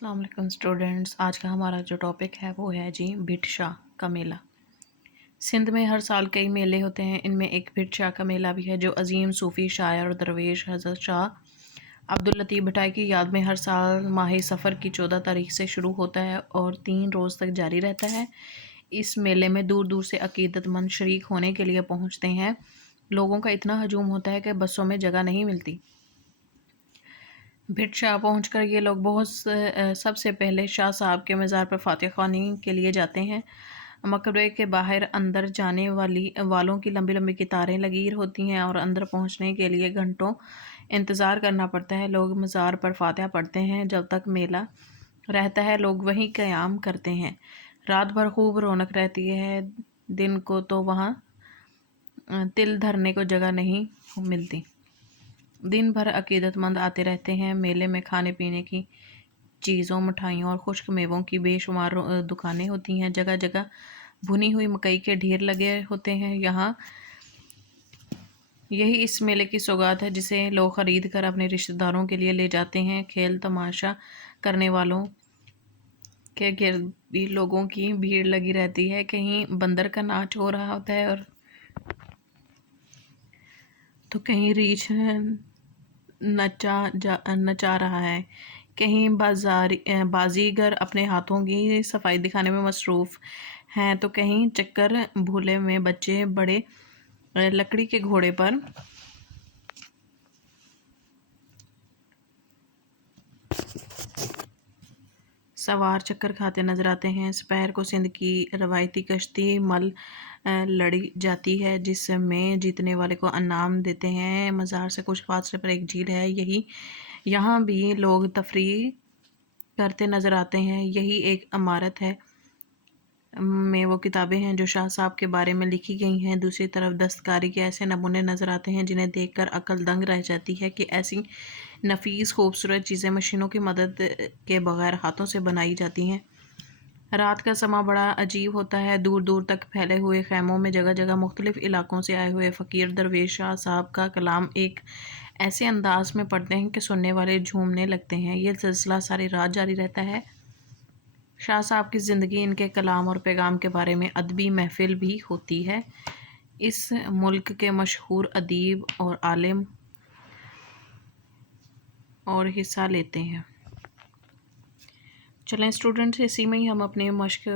السلام علیکم اسٹوڈنٹس، آج کا ہمارا جو ٹاپک ہے وہ ہے جی بھٹ شاہ کا میلہ۔ سندھ میں ہر سال کئی میلے ہوتے ہیں، ان میں ایک بھٹ شاہ کا میلہ بھی ہے جو عظیم صوفی شاعر اور درویش حضرت شاہ عبداللطیف بھٹائی کی یاد میں ہر سال ماہ سفر کی 14 تاریخ سے شروع ہوتا ہے اور 3 روز تک جاری رہتا ہے۔ اس میلے میں دور دور سے عقیدت مند شریک ہونے کے لیے پہنچتے ہیں۔ لوگوں کا اتنا ہجوم ہوتا ہے کہ بسوں میں جگہ نہیں ملتی۔ بھٹ شاہ پہنچ کر یہ لوگ سب سے پہلے شاہ صاحب کے مزار پر فاتح خوانی کے لیے جاتے ہیں۔ مقبرے کے باہر اندر جانے والوں کی لمبی لمبی قطاریں لگی ہوتی ہیں اور اندر پہنچنے کے لیے گھنٹوں انتظار کرنا پڑتا ہے۔ لوگ مزار پر فاتحہ پڑھتے ہیں، جب تک میلہ رہتا ہے لوگ وہیں قیام کرتے ہیں۔ رات بھر خوب رونق رہتی ہے، دن کو تو وہاں تل دھرنے کو جگہ نہیں ملتی۔ دن بھر عقیدت مند آتے رہتے ہیں۔ میلے میں کھانے پینے کی چیزوں، مٹھائیوں اور خشک میووں کی بے شمار دکانیں ہوتی ہیں۔ جگہ جگہ بھنی ہوئی مکئی کے ڈھیر لگے ہوتے ہیں۔ یہی اس میلے کی سوغات ہے جسے لوگ خرید کر اپنے رشتہ داروں کے لیے لے جاتے ہیں۔ کھیل تماشا کرنے والوں کے گرد بھی لوگوں کی بھیڑ لگی رہتی ہے۔ کہیں بندر کا ناچ ہو رہا ہوتا ہے تو کہیں ریچھ نچا رہا ہے، کہیں بازیگر اپنے ہاتھوں کی صفائی دکھانے میں مصروف ہیں تو کہیں چکر بھولے میں بچے بڑے لکڑی کے گھوڑے پر سوار چکر کھاتے نظر آتے ہیں۔ سپہر کو سندھ کی روایتی کشتی مل لڑی جاتی ہے جس میں جیتنے والے کو انعام دیتے ہیں۔ مزار سے کچھ فاصلے پر ایک جھیل ہے، یہاں بھی لوگ تفریح کرتے نظر آتے ہیں۔ یہی ایک عمارت ہے میں وہ کتابیں ہیں جو شاہ صاحب کے بارے میں لکھی گئی ہیں۔ دوسری طرف دستکاری کے ایسے نمونے نظر آتے ہیں جنہیں دیکھ کر عقل دنگ رہ جاتی ہے کہ ایسی نفیس خوبصورت چیزیں مشینوں کی مدد کے بغیر ہاتھوں سے بنائی جاتی ہیں۔ رات کا سماں بڑا عجیب ہوتا ہے۔ دور دور تک پھیلے ہوئے خیموں میں جگہ جگہ مختلف علاقوں سے آئے ہوئے فقیر درویش شاہ صاحب کا کلام ایک ایسے انداز میں پڑھتے ہیں کہ سننے والے جھومنے لگتے ہیں۔ یہ سلسلہ ساری رات جاری رہتا ہے۔ شاہ صاحب کی زندگی، ان کے کلام اور پیغام کے بارے میں ادبی محفل بھی ہوتی ہے۔ اس ملک کے مشہور ادیب اور عالم اور حصہ لیتے ہیں۔ چلیں اسٹوڈنٹس، اسی میں ہی ہم اپنی مشق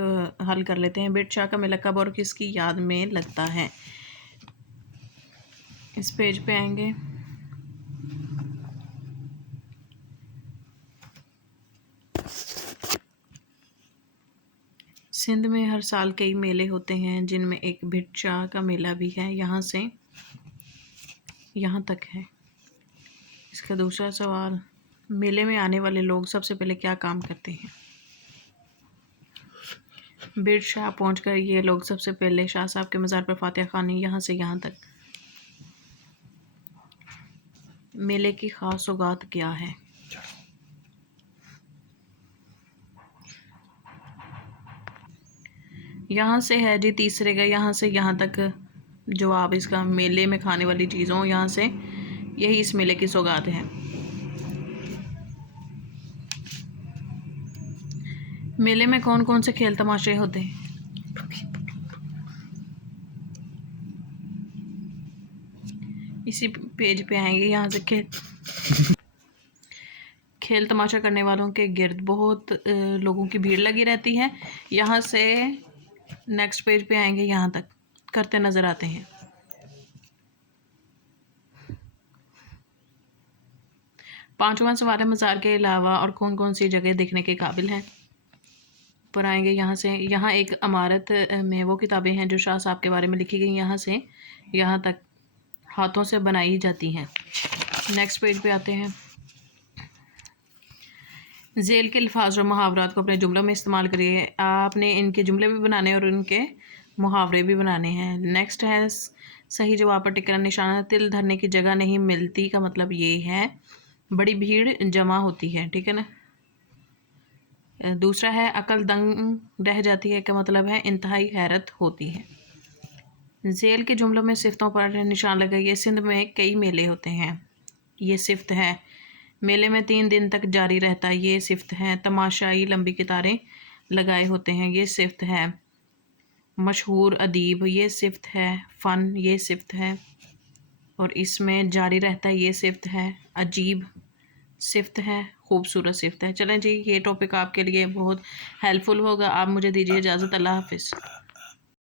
حل کر لیتے ہیں۔ بھٹ شاہ کا میلہ کب اور کس کی یاد میں لگتا ہے؟ اس پیج پہ آئیں گے۔ سندھ میں ہر سال کئی میلے ہوتے ہیں، جن میں ایک بھٹ شاہ کا میلہ بھی ہے، یہاں سے یہاں تک ہے۔ اس کا دوسرا سوال، میلے میں آنے والے لوگ سب سے پہلے کیا کام کرتے ہیں؟ بھٹ شاہ پہنچ کر یہ لوگ سب سے پہلے شاہ صاحب کے مزار پر فاتح خوانی، یہاں سے یہاں تک۔ میلے کی خاص سوغات کیا ہے؟ یہاں سے ہے جی تیسرے کا، یہاں سے یہاں تک جواب اس کا۔ میلے میں کھانے والی چیزوں، یہاں سے یہی اس میلے کی سوغات ہے۔ میلے میں کون کون سے کھیل تماشے ہوتے ہیں؟ اسی پیج پہ آئیں گے، یہاں سے کھیل تماشا کرنے والوں کے گرد بہت لوگوں کی بھیڑ لگی رہتی ہے۔ یہاں سے نیکسٹ پیج پہ آئیں گے، یہاں تک کرتے نظر آتے ہیں۔ پانچواں سوال ہے، مزار کے علاوہ اور کون کون سی جگہ دیکھنے کے قابل ہیں؟ پر آئیں گے یہاں سے، یہاں ایک عمارت میں وہ کتابیں ہیں جو شاہ صاحب کے بارے میں لکھی گئی، یہاں سے یہاں تک ہاتھوں سے بنائی جاتی ہیں۔ نیکسٹ پیج پہ آتے ہیں۔ ذیل کے الفاظ اور محاورات کو اپنے جملوں میں استعمال کریے۔ آپ نے ان کے جملے بھی بنانے اور ان کے محاورے بھی بنانے ہیں۔ نیکسٹ ہے، صحیح جواب پر ٹک کا نشانہ۔ تل دھرنے کی جگہ نہیں ملتی کا مطلب یہ ہے بڑی بھیڑ جمع ہوتی ہے، ٹھیک ہے نا۔ دوسرا ہے، عقل دنگ رہ جاتی ہے کا مطلب ہے انتہائی حیرت ہوتی ہے۔ ذیل کے جملوں میں صفتوں پر نشان لگائیے۔ سندھ میں کئی میلے ہوتے ہیں، یہ صفت ہے۔ میلے میں 3 دن تک جاری رہتا ہے، یہ صفت ہے۔ تماشائی، لمبی قطاریں لگائے ہوتے ہیں، یہ صفت ہے۔ مشہور ادیب، یہ صفت ہے۔ فن، یہ صفت ہے، اور اس میں جاری رہتا ہے، یہ صفت ہے۔ عجیب صفت ہے، خوبصورت صفت ہے۔ چلیں جی، یہ ٹاپک آپ کے لیے بہت ہیلپ فل ہوگا۔ آپ مجھے دیجیے اجازت۔ اللہ حافظ۔